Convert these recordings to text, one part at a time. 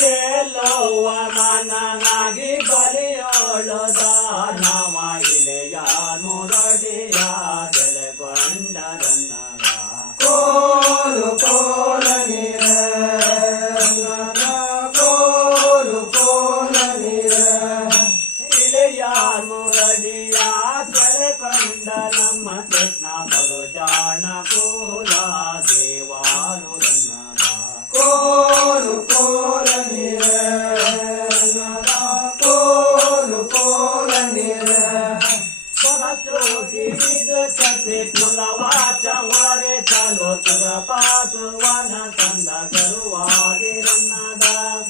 Hello. ಮನನಾಗಿ ಬಲಿಯೋಳದ ನಾವ ಇಳೆಯ ಮುರಡಿಯ ಬೆಳೆಕೊಂಡರನ್ನ ಕೋಲು ಕೋಲ ನೀರ ಕೋಲು ಕೋಲ ನೀರ ಇಳೆಯ ಮುರಡಿಯ ಬೆಳೆಕೊಂಡ ನಮ್ಮ ಕೃಷ್ಣ ಬರು ಜಾಣ ಕೋಲ ದೇವಾನು ರನ್ನದ ಕೋಲು ಕೋಲ ನೀರ ಕುಲವಾಚವರೆ ಚಲೋ ಸುರಪಾಸುವನ ತಂದ ಕರುವಾಗಿ ರನ್ನದ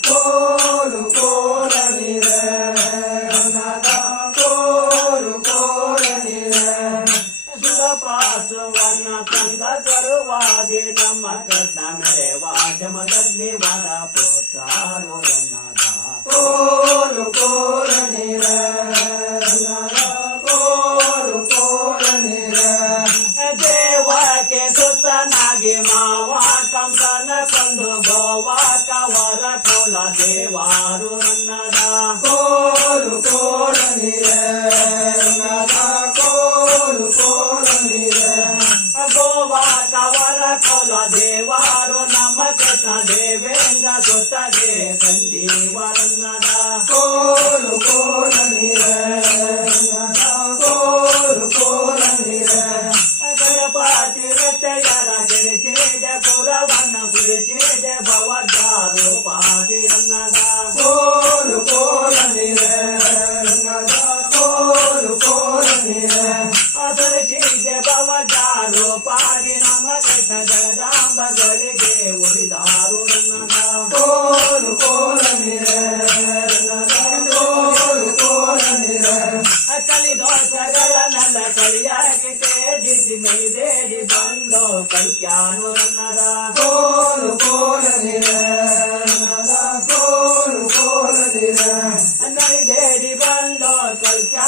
ಕೋಲು ಕೋಲ ನೀರ ಕೋಲು ಕೋಲ ನೀರ ಸುರಪಾಸುವನ ತಂದ ಕರುವಾಗಿ ನಮ್ಮ ಕೃಷ್ಣ ಮೆರೆವಾಚಮದಲ್ಲಿ ವರ ಪುತ್ತಾರು ರನ್ನದ ಕೋಲು ಕೋಲ ನೀರ ದೇವಕ್ಕೆ ಸುತನಾಗಿ ಮಾವ ಕಂಸನ ಕೊಂದು ಗೋವ ಕವರ ಕೋಲ ದೇವಾರು ರನ್ನದ ಕೋಲು ಕೋಲ ನೀರ ಕೋಲು ಕೋಲ ನೀರ ಗೋವ ಕವರ ಕೋಲ ದೇವಾರು ನಮ್ಮ ಕೃಷ್ಣ ದೇವೇಂದ್ರ ಸುತ್ತದೆ ಸಂಜೀವ ರನ್ನದ ಕೋಲು ಕೋಲ ನೀರ ಕೋಲು ಕೋಲ ನೀರ ಗಣಪತಿರತೆಯರ ಗೆಳಿಸಿದ ಪುರವನ್ನ ಕುಡಿಸಿದ ಭವದಾರು ಪಾದಿರನ್ನದ ಕೋಲು ಕೋಲ ನೀರ ಕೋಲು ಕೋಲ ನೀರ ಅದರಿಸಿದ ಭವದಾರು ಪಾದಿ ನಮ್ಮ ಕೃಷ್ಣ ಜಗದಾಂಬಗಳಿಗೆ ಉಳಿದಾರು ರನ್ನದ ಕೋಲು ಕೋಲ ನೀರ ಕೋಲು ಕೋಲ ನೀರ ಕಲಿದೋಷಗಳನ್ನೆಲ್ಲ ಕಲಿಯಾಗಿ ತೇಜಿಸಿ ಮೈದೇರಿ ಬಂದು ಕಲ್ಕ್ಯಾನು ರನ್ನದ ಕೋಲು ಕೋಲ ನೀರ ಕೋಲು ಕೋಲ ನೀರ ನರಿದೇರಿ ಬಂದು ಕಲ್ಕ್ಯಾನು